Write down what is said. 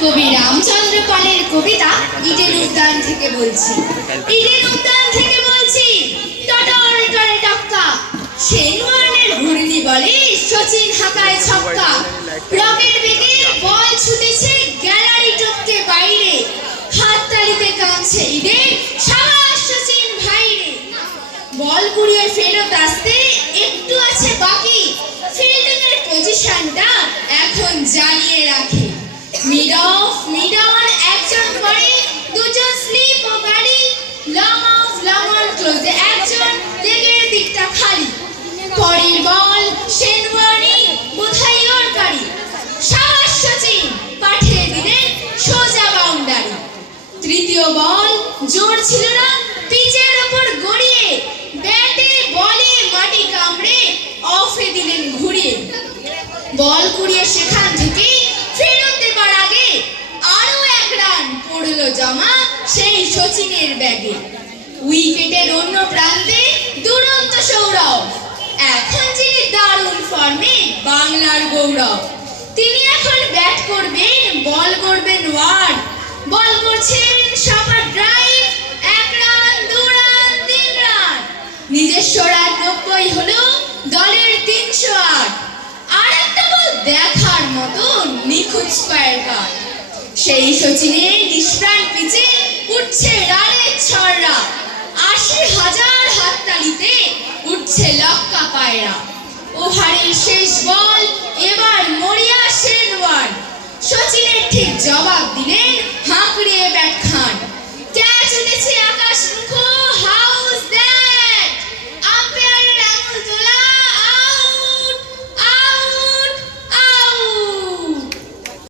কবি রামচন্দ্র পালের কবিতা ইডেন উদ্যান থেকে বলছি। ইডেন উদ্যান থেকে বলছি। টটর টরে টক্কা, সেনওয়ানের ঘূর্ণি বলে সচিন হাকায় ছক্কা। রকেট বেগে বল ছুটেছে গ্যালারি টপকে বাইরে, হাততালিতে কাঁপছে ইডেন, সাবাস সচিন ভাইরে। বল কুড়িয়ে ফেরত আসতে একটু আছে বাকি, ফিল্ডিং এর পজিশনটা এখন জানিয়ে রাখে। মিড অফ, মিড অন একজন করে, দুজন স্লিপ ও গাড়ি, লং অফ, লং অন ক্লোজে একজন, লেগের দিকটা খালি। পরের বল সেনওয়ানি, বোধহয় ইয়র্কারি, সাবাস সচিন, পাঠিয়ে দিলেন সোজা বাউন্ডারি। তৃতীয় বল জোর ছিল না, পিচের ওপর গড়িয়ে, ব্যাটে বলে মাটি কামড়ে অফে দিলেন ঘুরিয়ে। বল কুড়িয়ে সেখান থেকে ফেরত দেবার আগে আরো এক রান পড়লো জমা সেই সচিনের ব্যাগে। উইকেটের অন্য প্রান্তে দুরন্ত সৌরভ, এখন যিনি দারুণ ফর্মে বাংলার গৌরব। তিনি এখন ব্যাট করবেন, বল করবেন ওয়ার্ড, বল করছেন super drive, 1 run 2 run 3 run, নিজস্ব রান 90 হলো দলের 308। আর একটা বল দেখার মতো নিখুঁত স্কয়ার কাট, সেই সচিনের নিষ্প্রাণ পিচে উঠছে রানের ছড়া, 80,000 হাততালিতে উঠছে লক্কা পায়রা। ওভারের শেষ বল, এবার মরিয়া সেনওয়ান,